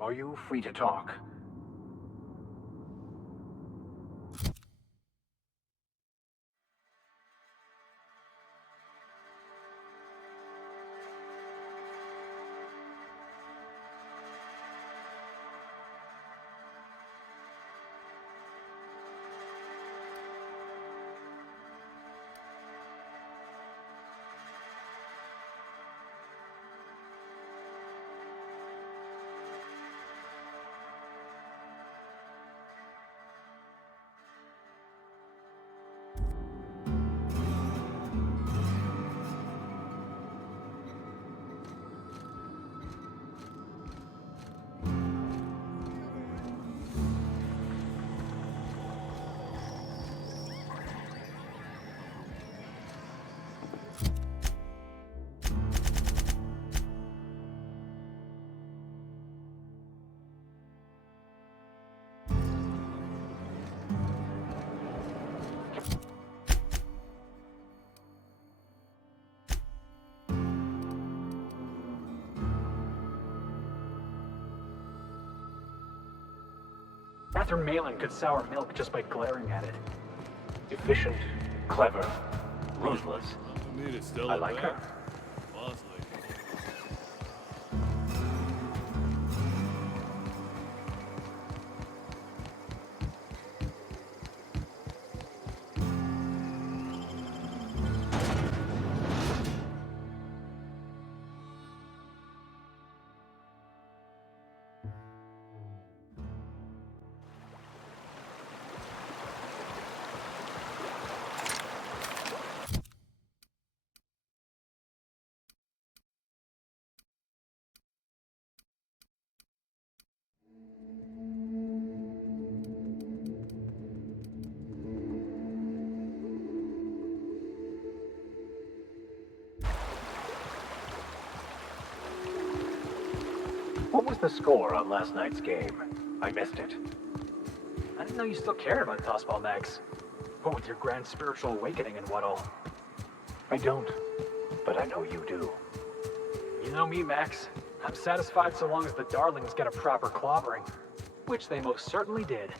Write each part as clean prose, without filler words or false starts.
Are you free to talk? Catherine Malin could sour milk just by glaring at it. Efficient, clever, ruthless. I like her. What was the score on last night's game? I missed it. I didn't know you still cared about tossball mags. What with your grand spiritual awakening and what all. I don't, but I know you do. You know me, Max. I'm satisfied so long as the darlings get a proper clobbering. Which they most certainly did.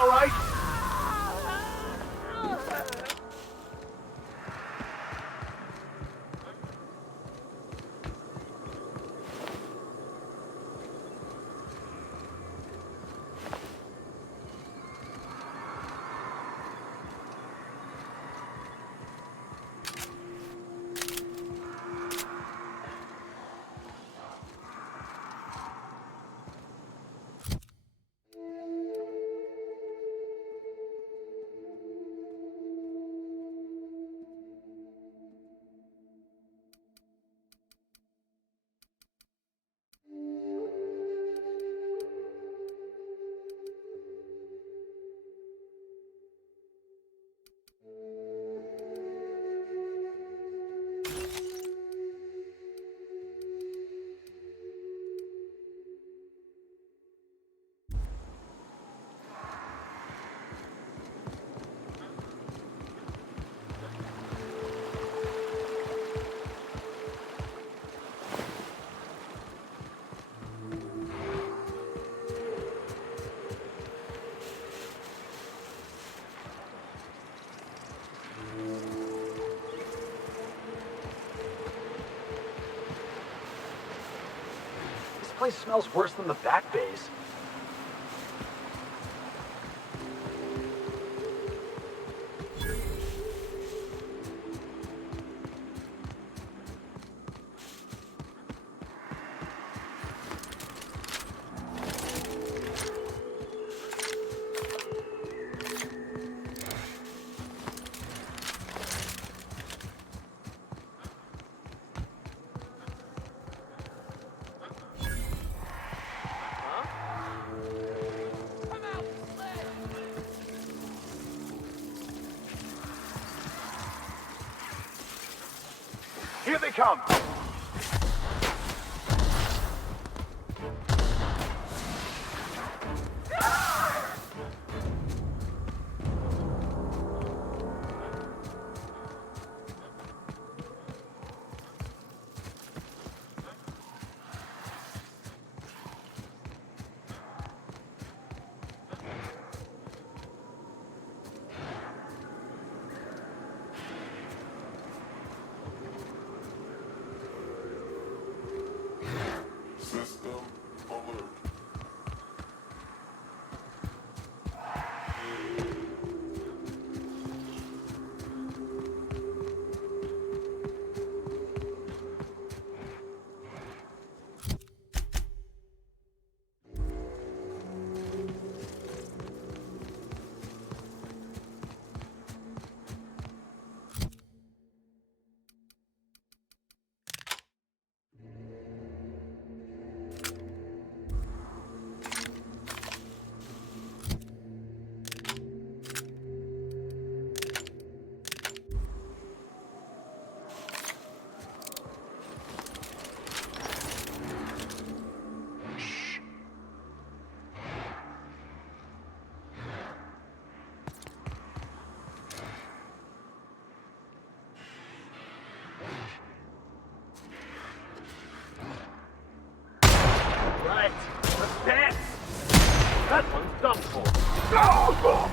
all right? This place smells worse than the back bays. Here they come! System alert. Right, let's dance! That one's done for. Oh!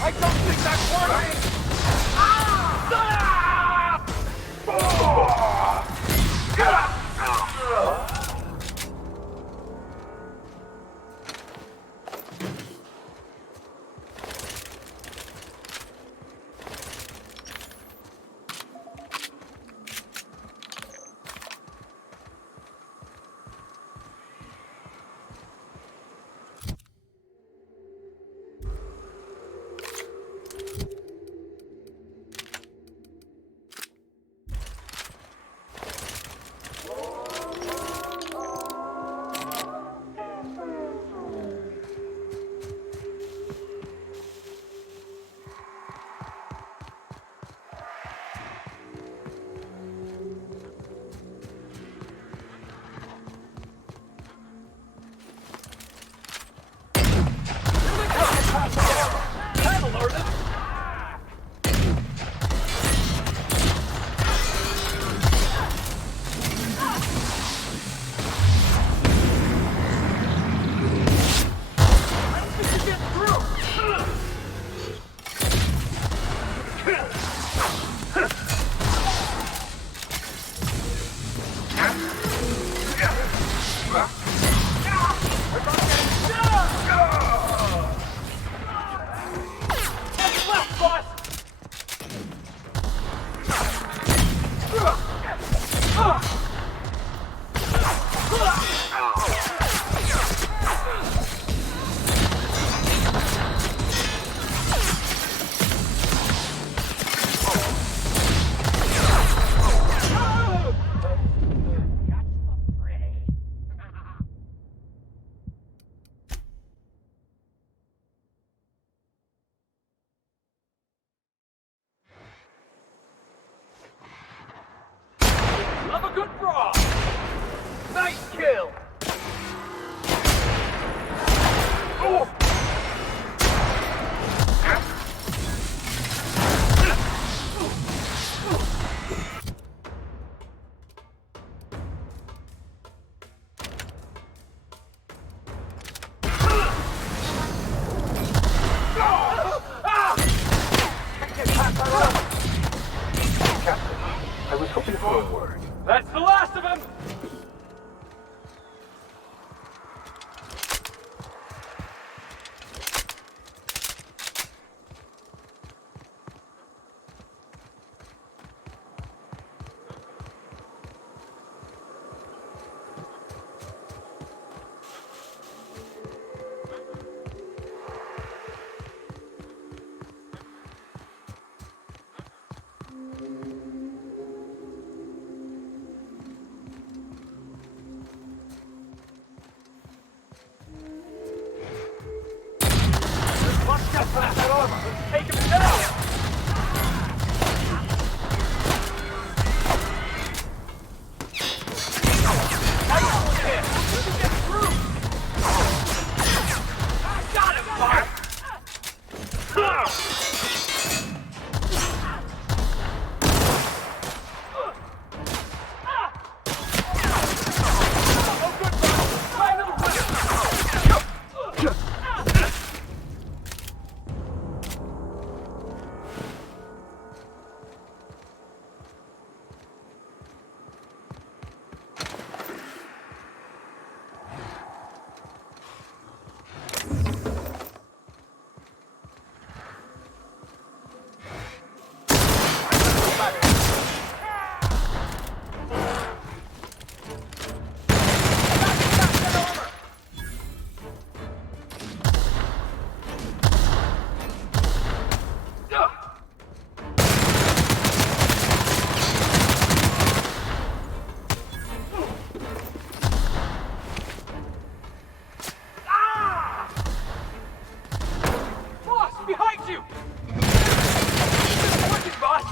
I don't think that's working! Love a good brawl. Nice kill. Oh. Captain, I was hoping for a word. That's the last of him. Take him down! Nice hit! Let me get through! I got him, Mark! Oh, good, Mark! Try another one! Boss, behind you! Disappointed, boss!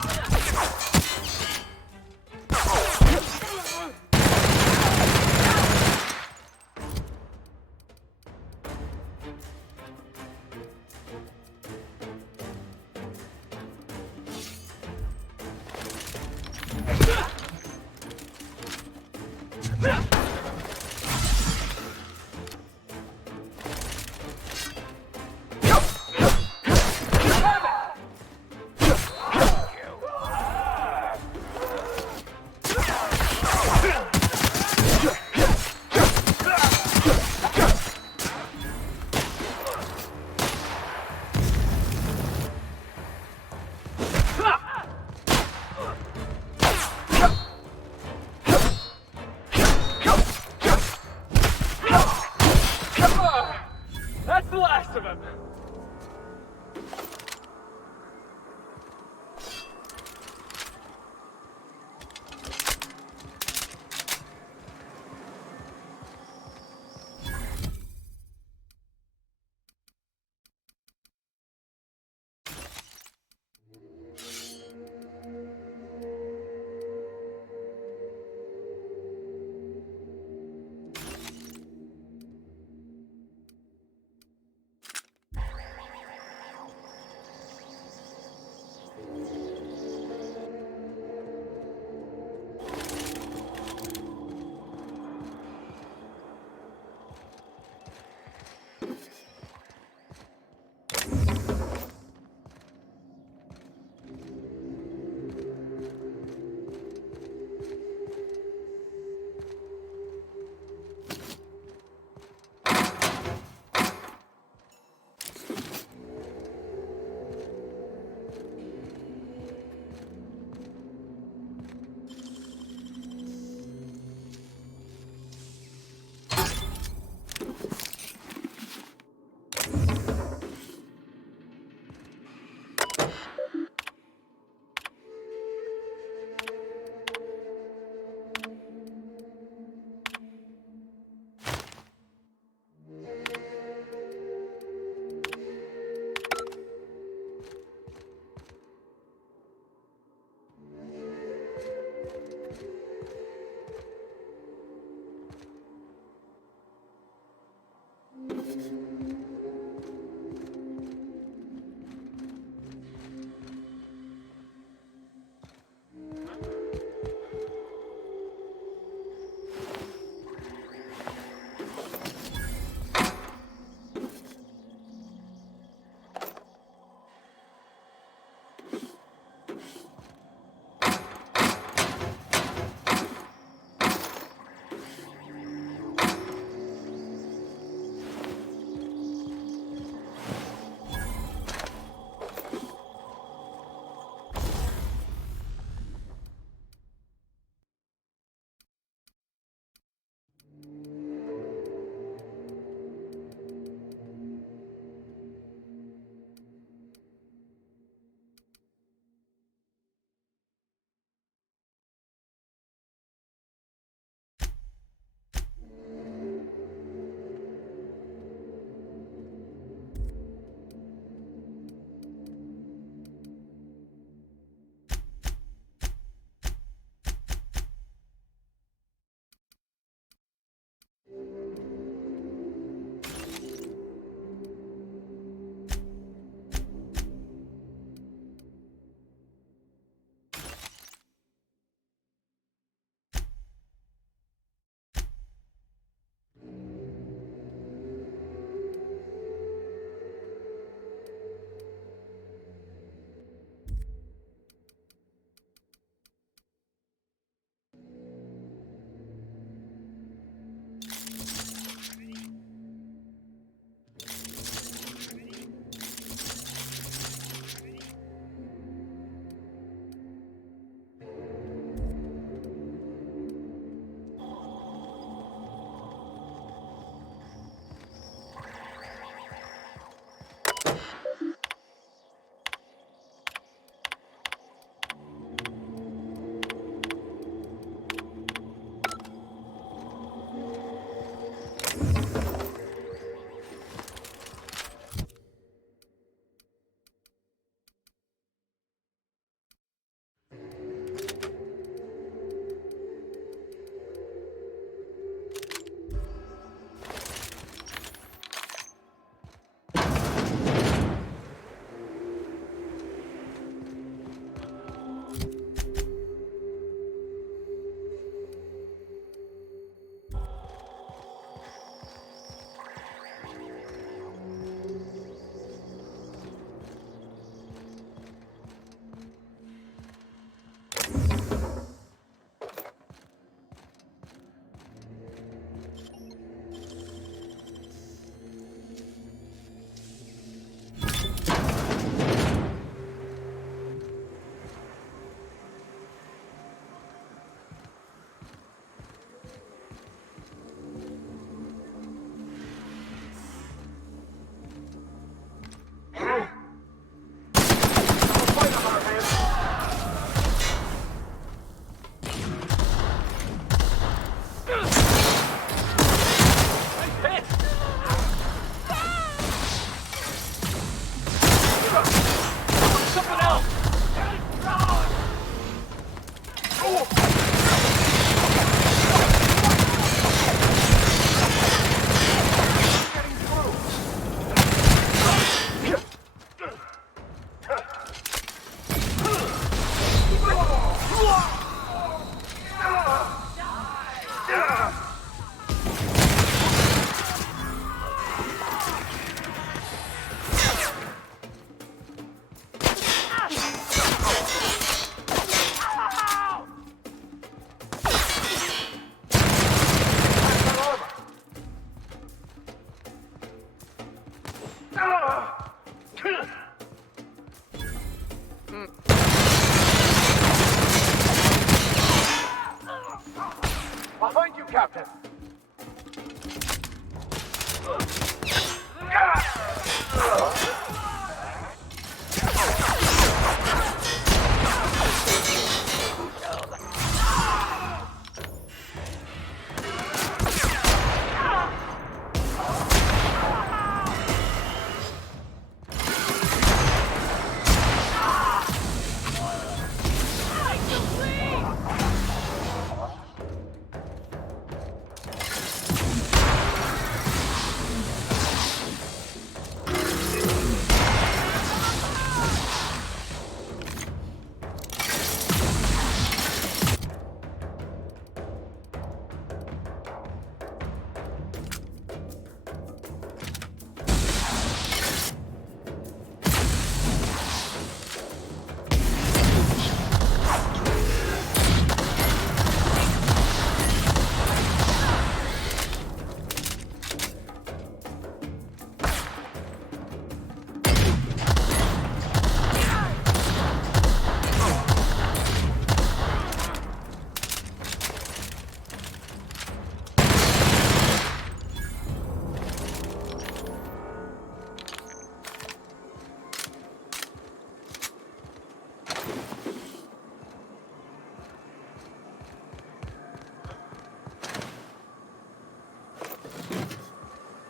Captain.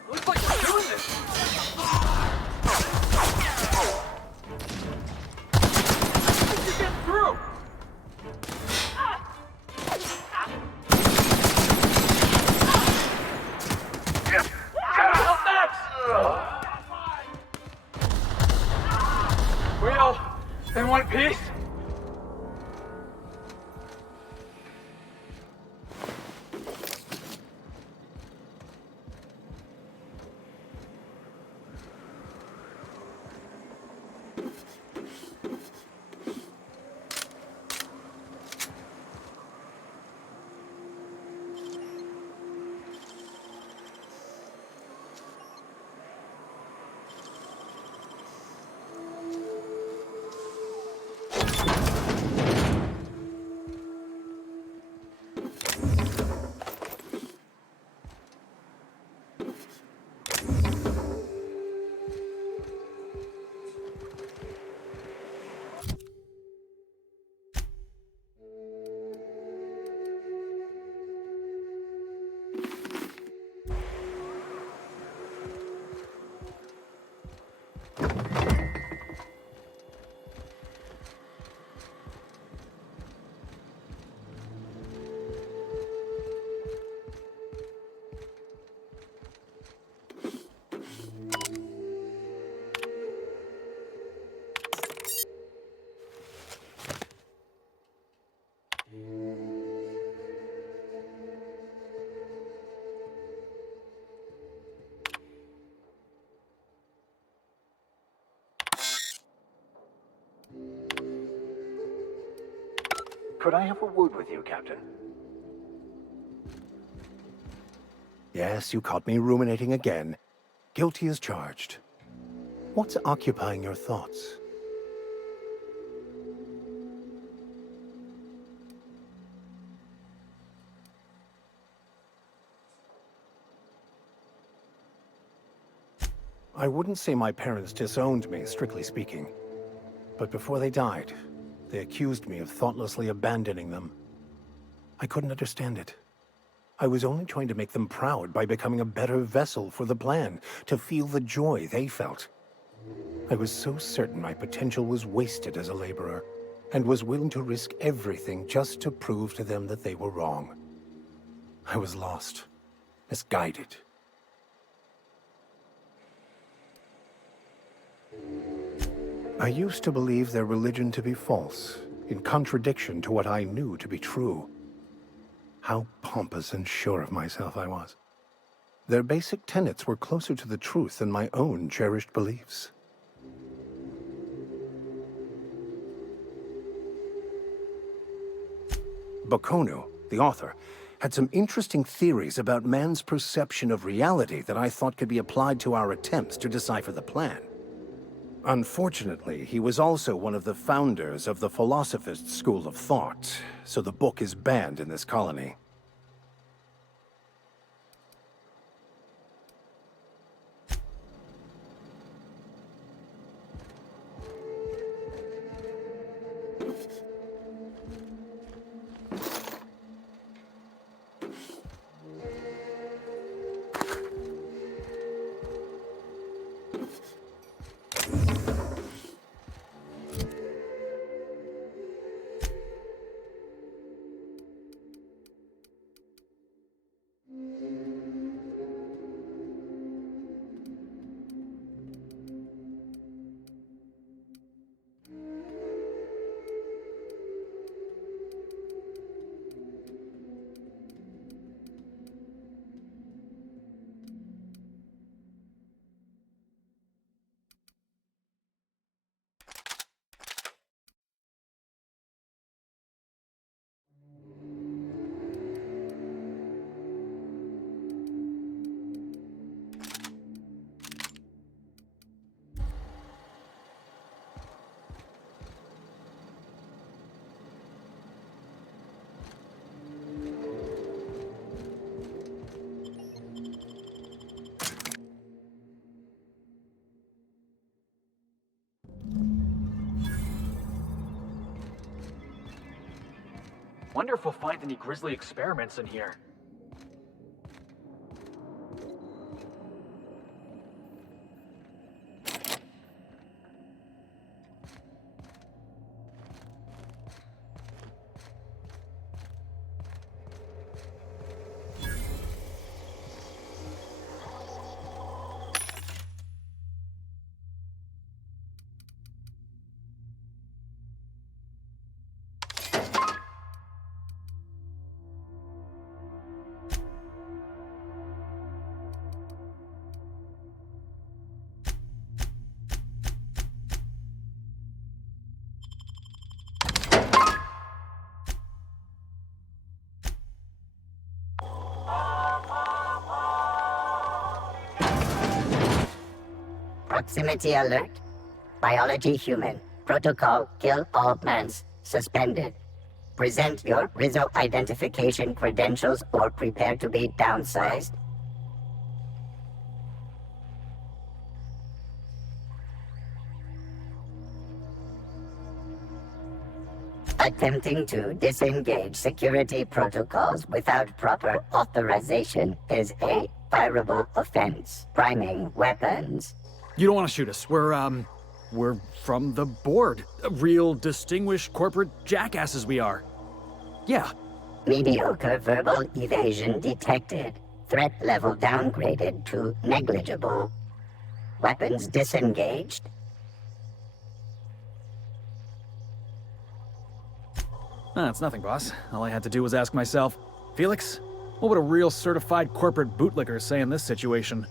Looks like we're doing this. Did you get through? Up next! We all in one piece? Could I have a word with you, Captain? Yes, you caught me ruminating again. Guilty as charged. What's occupying your thoughts? I wouldn't say my parents disowned me, strictly speaking. But before they died, they accused me of thoughtlessly abandoning them. I couldn't understand it. I was only trying to make them proud by becoming a better vessel for the plan, to feel the joy they felt. I was so certain my potential was wasted as a laborer, and was willing to risk everything just to prove to them that they were wrong. I was lost, misguided. I used to believe their religion to be false, in contradiction to what I knew to be true. How pompous and sure of myself I was. Their basic tenets were closer to the truth than my own cherished beliefs. Bakonu, the author, had some interesting theories about man's perception of reality that I thought could be applied to our attempts to decipher the plan. Unfortunately, he was also one of the founders of the Philosophist school of thought, so the book is banned in this colony. wonder if we'll find any grisly experiments in here. Proximity alert. Biology human. Protocol kill all plants. Suspended. Present your Rizzo identification credentials or prepare to be downsized. Attempting to disengage security protocols without proper authorization is a fireable offense. Priming weapons. You don't want to shoot us. We're from the board. Real distinguished corporate jackasses we are. Yeah. Mediocre verbal evasion detected. Threat level downgraded to negligible. Weapons disengaged. It's nothing, boss. All I had to do was ask myself, Felix, what would a real certified corporate bootlicker say in this situation?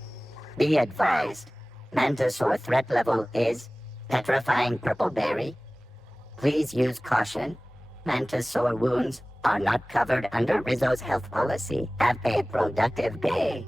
Be advised. Mantisaur threat level is petrifying purple berry. Please use caution. Mantisaur wounds are not covered under Rizzo's health policy. Have a productive day.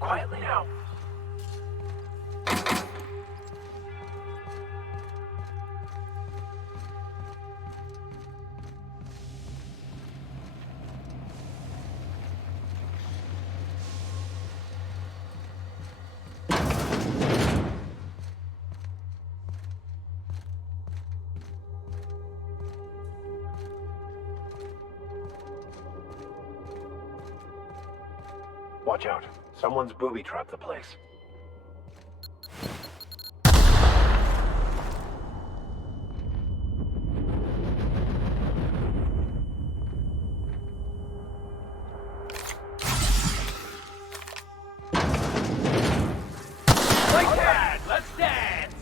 Quietly now. Watch out. Someone's booby-trapped the place. Like that! Let's dance!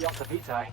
the Alta Vitae.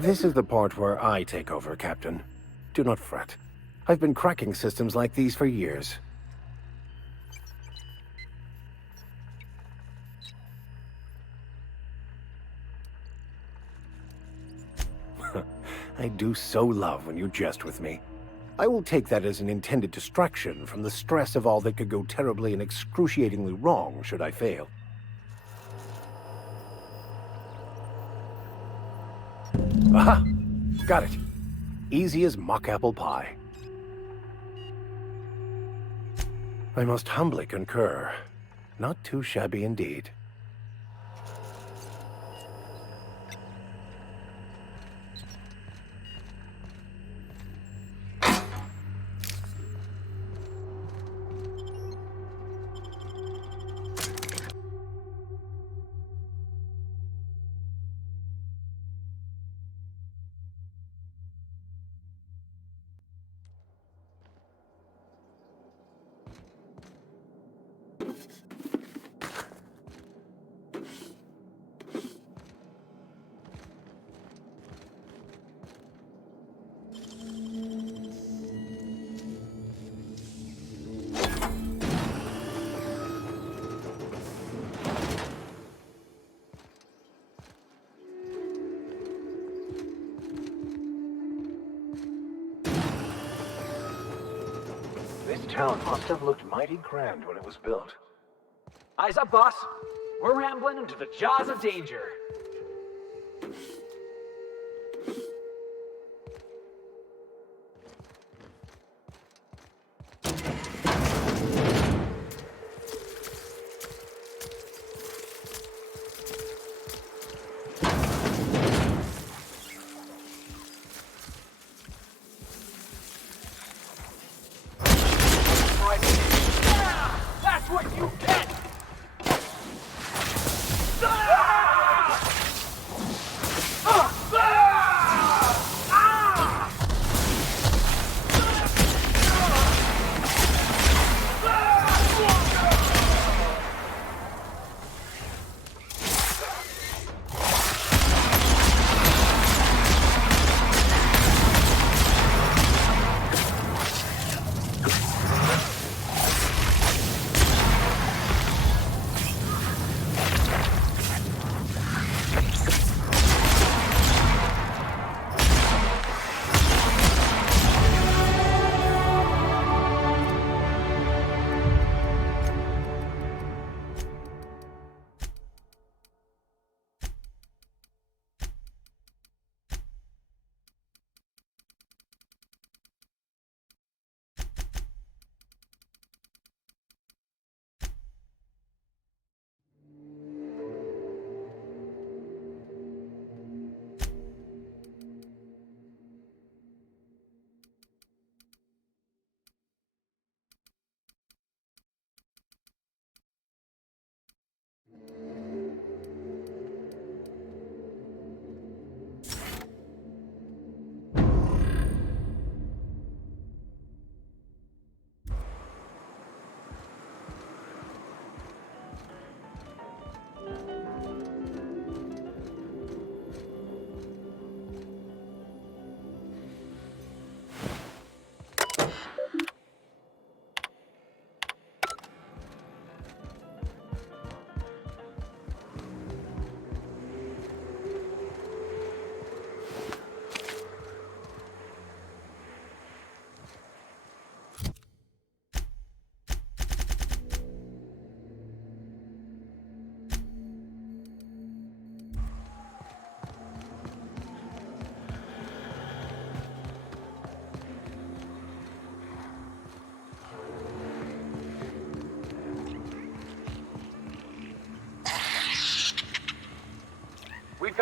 This is the part where I take over, Captain. Do not fret. I've been cracking systems like these for years. I do so love when you jest with me. I will take that as an intended distraction from the stress of all that could go terribly and excruciatingly wrong should I fail. Aha! Got it. Easy as mock apple pie. I most humbly concur. Not too shabby indeed. This town must have looked mighty grand when it was built. Eyes up, boss. We're rambling into the jaws of danger. That's what you get!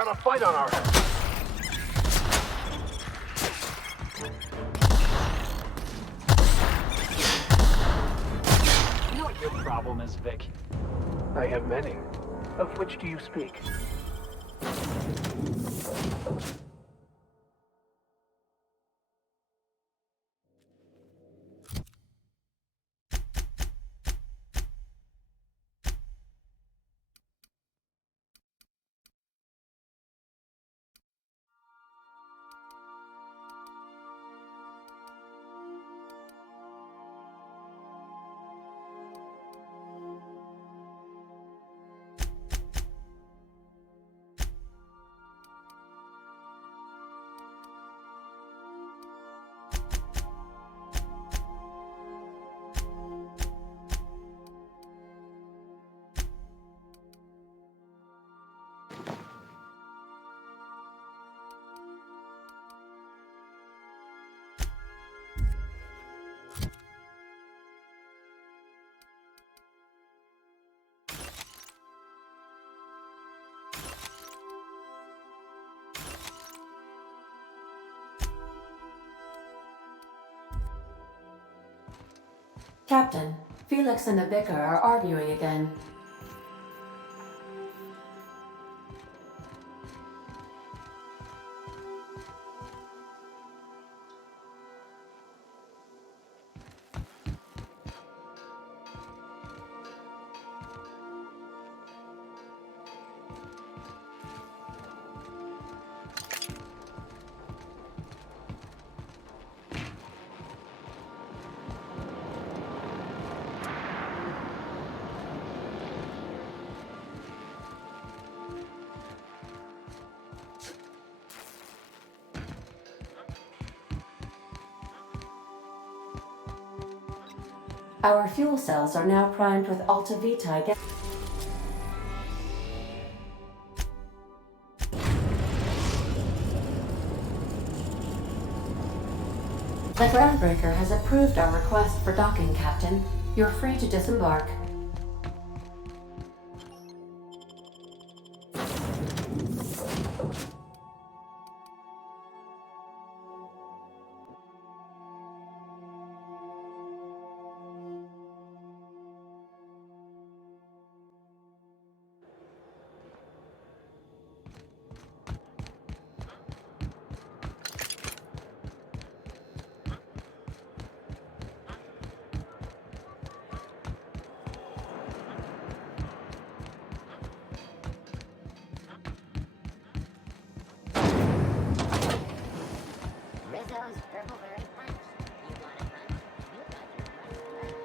got a fight on our hands. You know what your problem is, Vic? I have many. Of which do you speak? Captain, Felix and the vicar are arguing again. Our fuel cells are now primed with Alta Vitae gas. The groundbreaker has approved our request for docking, Captain. You're free to disembark. Rizzo's purple berry punch. You want a punch? You got your punch.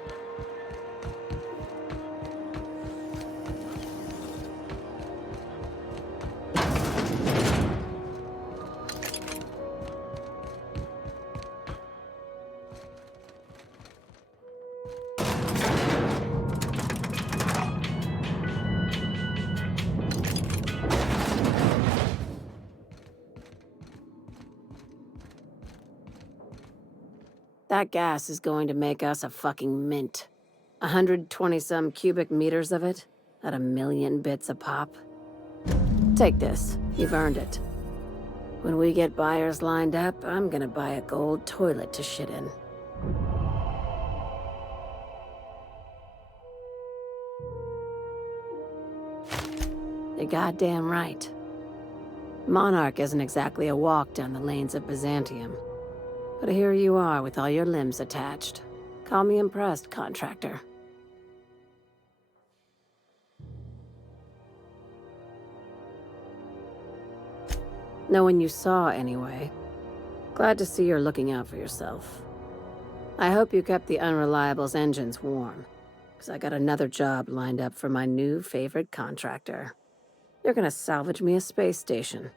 That gas is going to make us a fucking mint. 120-some cubic meters of it, at 1,000,000 bits a pop. Take this. You've earned it. When we get buyers lined up, I'm gonna buy a gold toilet to shit in. You're goddamn right. Monarch isn't exactly a walk down the lanes of Byzantium. But here you are with all your limbs attached. Call me impressed, contractor. No one you saw, anyway. Glad to see you're looking out for yourself. I hope you kept the Unreliable's engines warm, because I got another job lined up for my new favorite contractor. You're gonna salvage me a space station.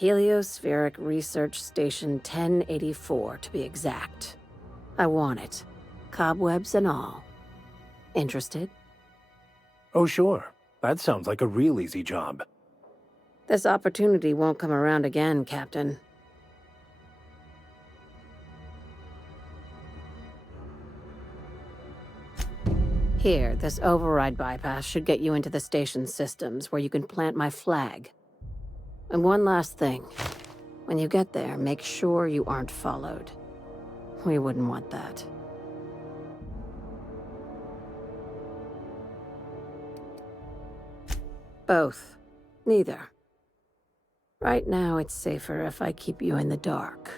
Heliospheric Research Station 1084, to be exact. I want it. Cobwebs and all. Interested? Oh, sure. That sounds like a real easy job. This opportunity won't come around again, Captain. Here, this override bypass should get you into the station's systems where you can plant my flag. And one last thing. When you get there, make sure you aren't followed. We wouldn't want that. Both. Neither. Right now, it's safer if I keep you in the dark.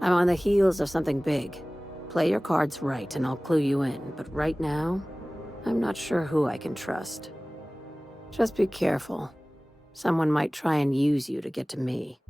I'm on the heels of something big. Play your cards right and I'll clue you in, but right now, I'm not sure who I can trust. Just be careful. Someone might try and use you to get to me.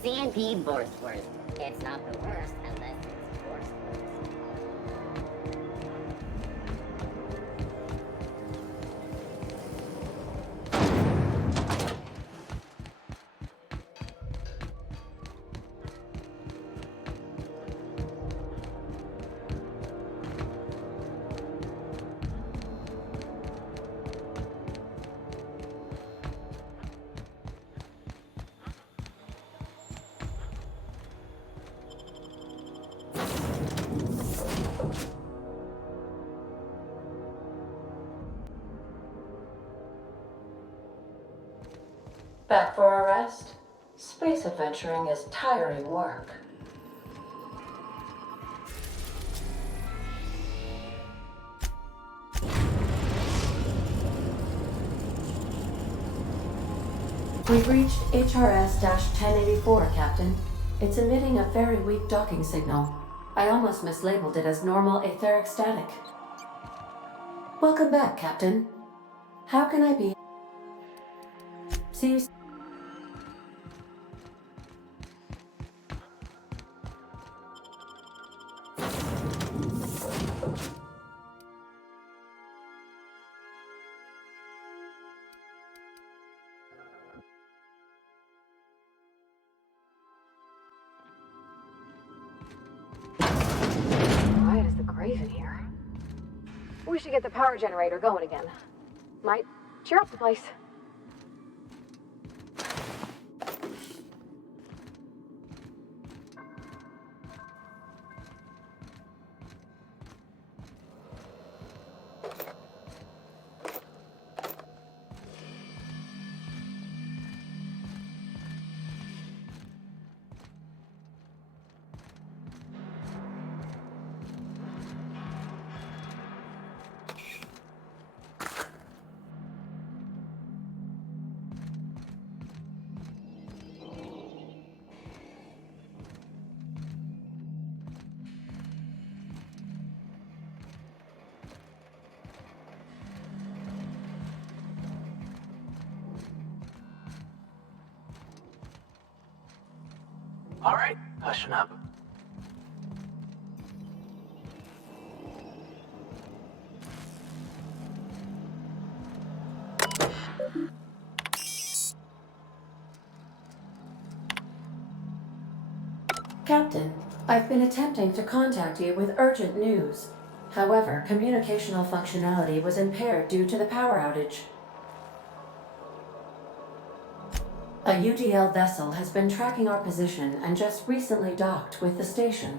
C&P Borsworth. It's not the worst unless it's Borsworth. Back for a rest? Space adventuring is tiring work. We've reached HRS-1084, Captain. It's emitting a very weak docking signal. I almost mislabeled it as normal etheric static. Welcome back, Captain. How can I be? See you. Quiet as the grave in here. We should get the power generator going again. Might cheer up the place. All right, hushing up. Captain, I've been attempting to contact you with urgent news. However, communicational functionality was impaired due to the power outage. A UDL vessel has been tracking our position and just recently docked with the station.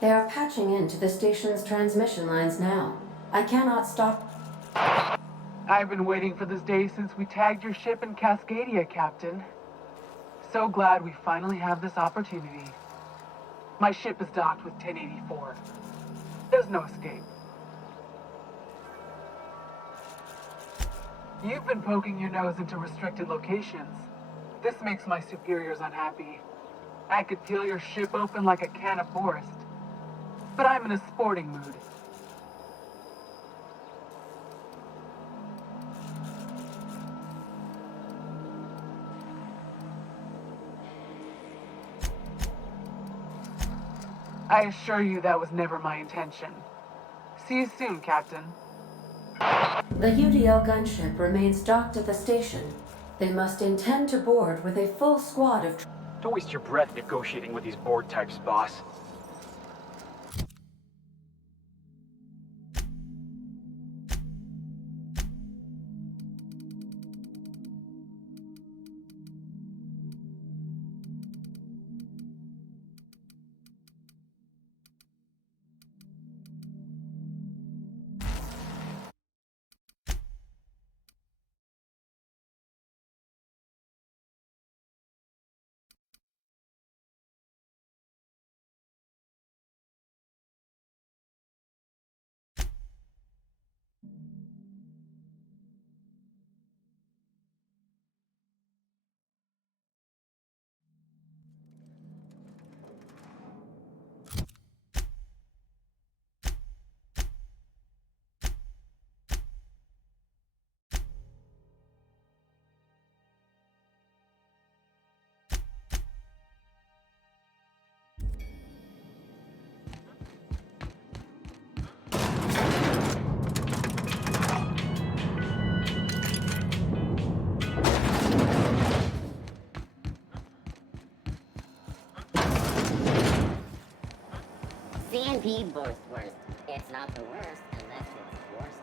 They are patching into the station's transmission lines now. I cannot stop. I've been waiting for this day since we tagged your ship in Cascadia, Captain. So glad we finally have this opportunity. My ship is docked with 1084. There's no escape. You've been poking your nose into restricted locations. This makes my superiors unhappy. I could peel your ship open like a can of forest. But I'm in a sporting mood. I assure you that was never my intention. See you soon, Captain. The UDL gunship remains docked at the station. They must intend to board with a full squad of... Don't waste your breath negotiating with these board types, boss. CNP worst. It's not the worst unless it's worst.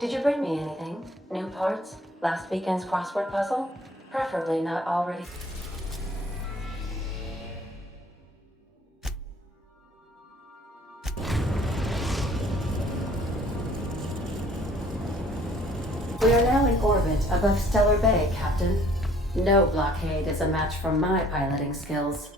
Did you bring me anything? New parts? Last weekend's crossword puzzle? Preferably not already... We are now in orbit above Stellar Bay, Captain. No blockade is a match for my piloting skills.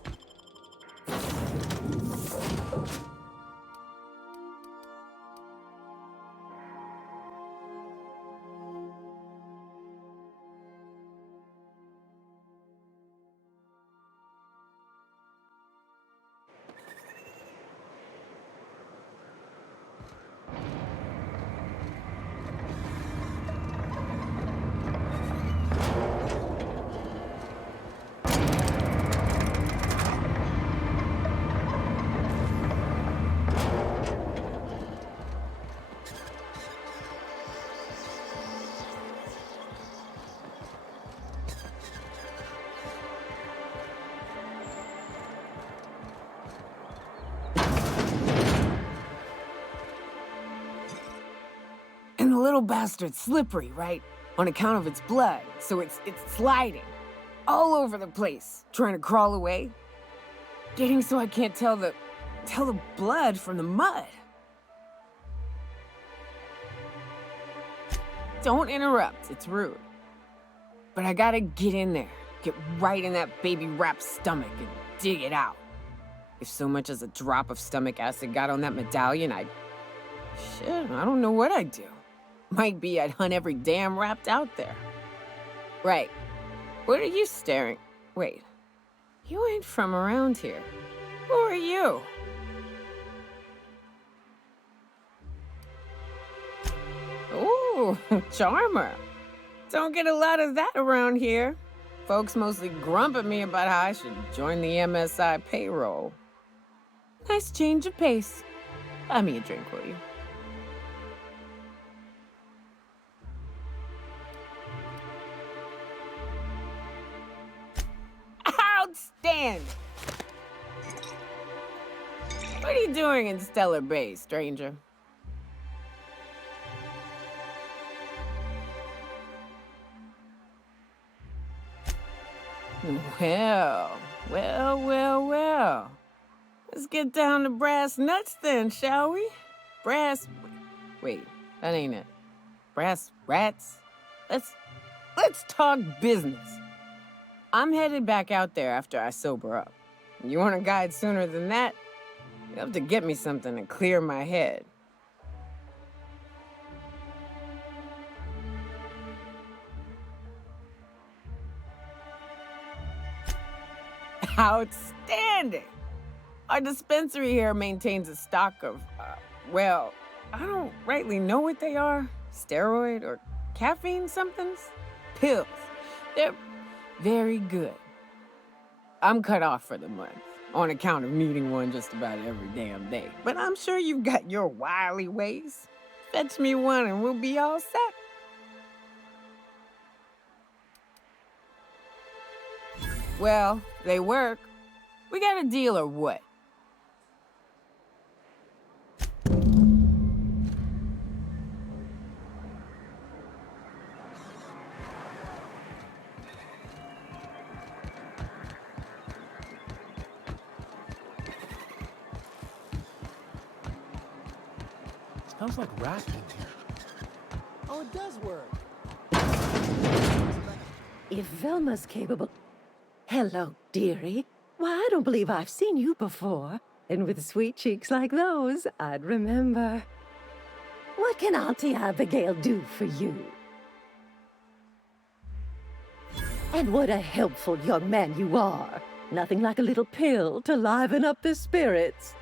And the little bastard's slippery, right? On account of its blood, so it's sliding. All over the place, trying to crawl away. Getting so I can't tell the blood from the mud. Don't interrupt, it's rude. But I gotta get in there, get right in that baby rap's stomach and dig it out. If so much as a drop of stomach acid got on that medallion, shit, I don't know what I'd do. Might be I'd hunt every damn wrapped out there. Right. What are you staring? Wait. You ain't from around here. Who are you? Ooh, charmer. Don't get a lot of that around here. Folks mostly grump at me about how I should join the MSI payroll. Nice change of pace. Buy me a drink, will you? Outstanding! What are you doing in Stellar Bay, stranger? Well. Let's get down to brass nuts then, shall we? Wait, that ain't it. Brass rats? Let's talk business. I'm headed back out there after I sober up. You want a guide sooner than that? You have to get me something to clear my head. Outstanding! Our dispensary here maintains a stock of, well, I don't rightly know what they are. Steroid or caffeine somethings? Pills. They're very good. I'm cut off for the month, on account of needing one just about every damn day. But I'm sure you've got your wily ways. Fetch me one and we'll be all set. Well, they work. We got a deal or what? Smells like rap in here. Oh, it does work. If Velma's capable... Hello, dearie. Why, I don't believe I've seen you before. And with sweet cheeks like those, I'd remember. What can Auntie Abigail do for you? And what a helpful young man you are. Nothing like a little pill to liven up the spirits.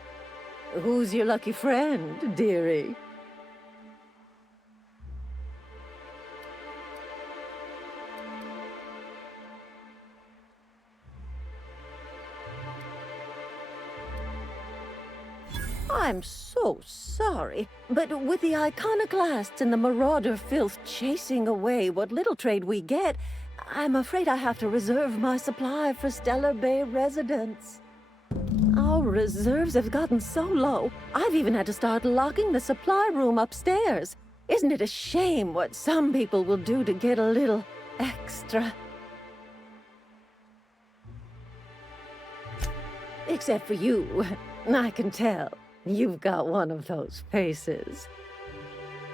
Who's your lucky friend, dearie? I'm so sorry, but with the iconoclasts and the marauder filth chasing away what little trade we get, I'm afraid I have to reserve my supply for Stellar Bay residents. Our reserves have gotten so low, I've even had to start locking the supply room upstairs. Isn't it a shame what some people will do to get a little extra? Except for you, I can tell. You've got one of those faces.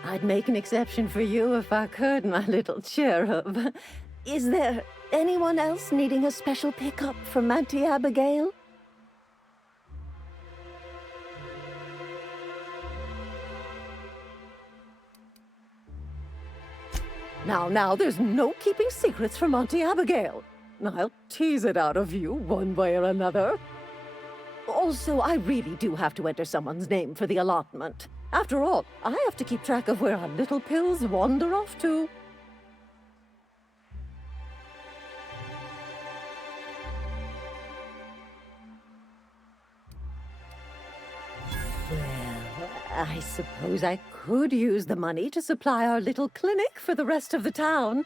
I'd make an exception for you if I could, my little cherub. Is there anyone else needing a special pickup from Auntie Abigail? Now, there's no keeping secrets from Auntie Abigail. I'll tease it out of you one way or another. Also, I really do have to enter someone's name for the allotment. After all, I have to keep track of where our little pills wander off to. Well, I suppose I could use the money to supply our little clinic for the rest of the town.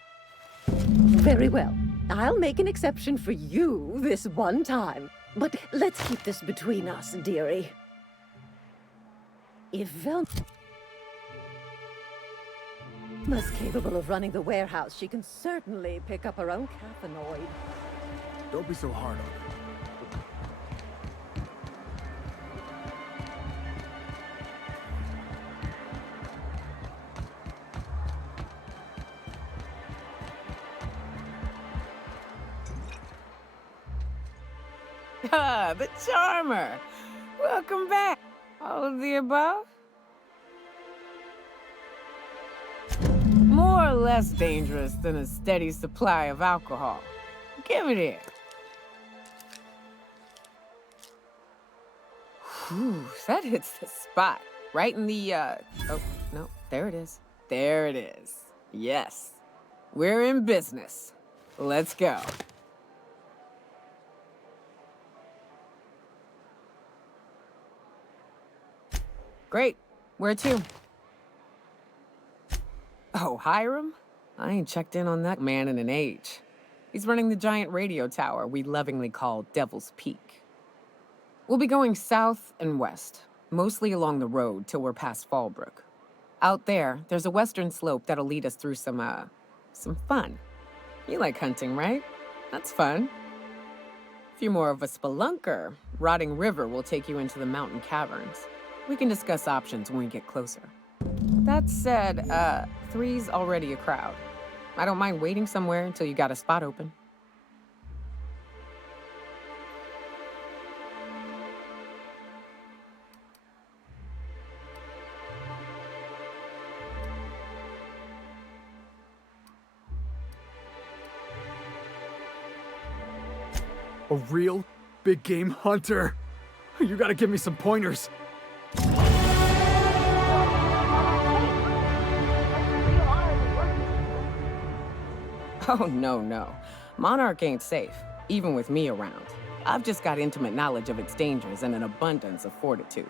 Very well. I'll make an exception for you this one time. But let's keep this between us, dearie. If Velma's capable of running the warehouse, she can certainly pick up her own caffeinoid. Don't be so hard on her. Ah, the charmer! Welcome back. All of the above? More or less dangerous than a steady supply of alcohol. Give it here. Whew, that hits the spot. Right in the, oh, no, there it is. There it is. Yes. We're in business. Let's go. Great. Where to? Oh, Hiram? I ain't checked in on that man in an age. He's running the giant radio tower we lovingly call Devil's Peak. We'll be going south and west, mostly along the road till we're past Fallbrook. Out there's a western slope that'll lead us through some fun. You like hunting, right? That's fun. If you're more of a spelunker, Rotting River will take you into the mountain caverns. We can discuss options when we get closer. That said, 3's already a crowd. I don't mind waiting somewhere until you got a spot open. A real big game hunter. You gotta give me some pointers. Oh, no. Monarch ain't safe, even with me around. I've just got intimate knowledge of its dangers and an abundance of fortitude.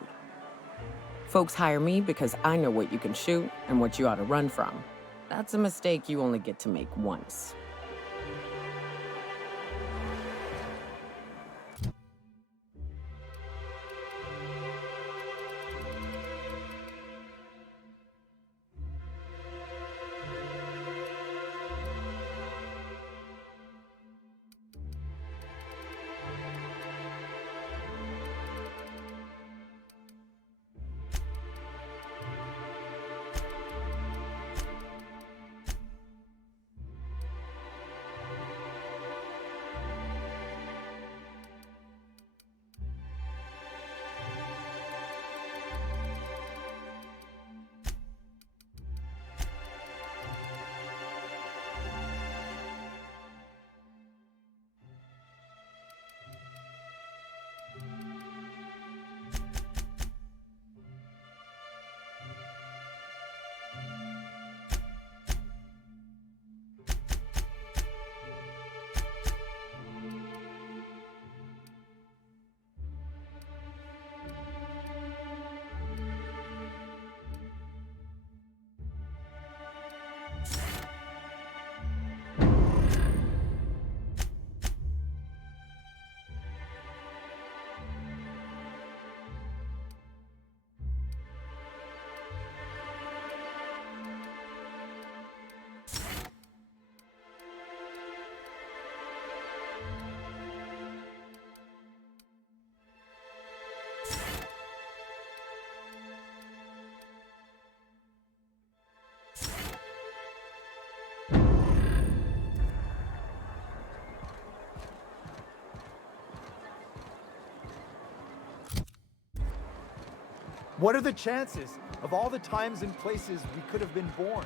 Folks hire me because I know what you can shoot and what you ought to run from. That's a mistake you only get to make once. What are the chances of all the times and places we could have been born?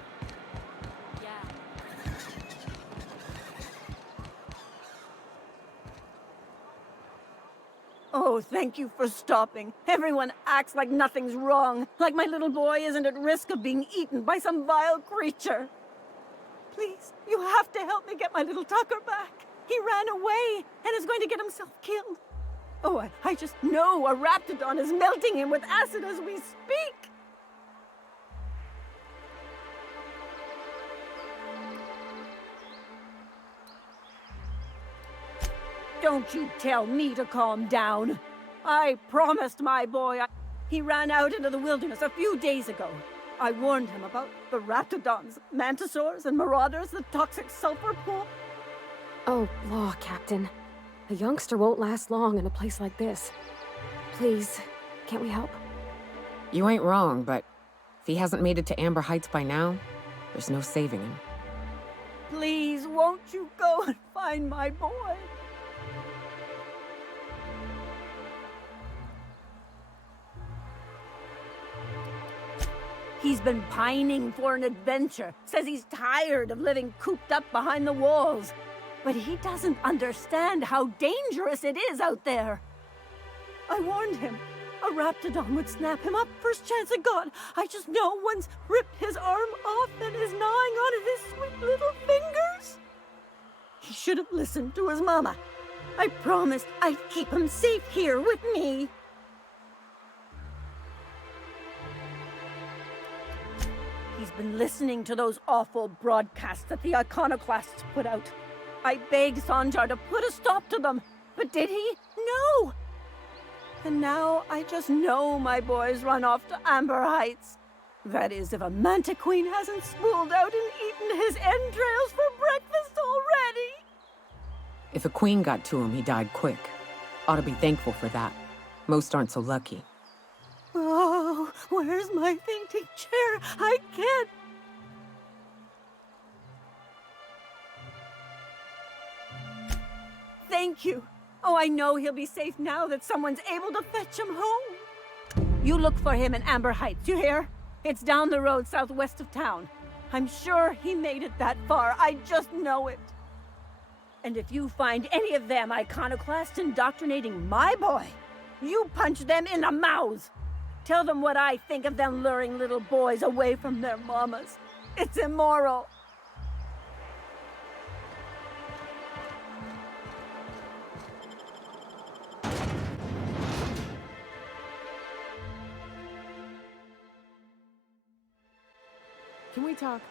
Oh, thank you for stopping. Everyone acts like nothing's wrong, like my little boy isn't at risk of being eaten by some vile creature. Please, you have to help me get my little Tucker back. He ran away and is going to get himself killed. Oh, I just know a raptidon is melting him with acid as we speak. Don't you tell me to calm down. I promised my boy. He ran out into the wilderness a few days ago. I warned him about the raptidons, mantisaurs, and marauders, the toxic sulfur pool. Oh, law, Captain. A youngster won't last long in a place like this. Please, can't we help? You ain't wrong, but if he hasn't made it to Amber Heights by now, there's no saving him. Please, won't you go and find my boy? He's been pining for an adventure. Says he's tired of living cooped up behind the walls. But he doesn't understand how dangerous it is out there. I warned him. A raptidon would snap him up first chance it got. I just know one's ripped his arm off and is gnawing on his sweet little fingers. He should have listened to his mama. I promised I'd keep him safe here with me. He's been listening to those awful broadcasts that the iconoclasts put out. I begged Sanjar to put a stop to them, but did he? No! And now I just know my boy's run off to Amber Heights. That is, if a manta queen hasn't spooled out and eaten his entrails for breakfast already. If a queen got to him, he died quick. Ought to be thankful for that. Most aren't so lucky. Oh, where's my fainting chair? I can't. Thank you. Oh, I know he'll be safe now that someone's able to fetch him home. You look for him in Amber Heights, you hear? It's down the road southwest of town. I'm sure he made it that far. I just know it. And if you find any of them iconoclasts indoctrinating my boy, you punch them in the mouth. Tell them what I think of them luring little boys away from their mamas. It's immoral. Can we talk?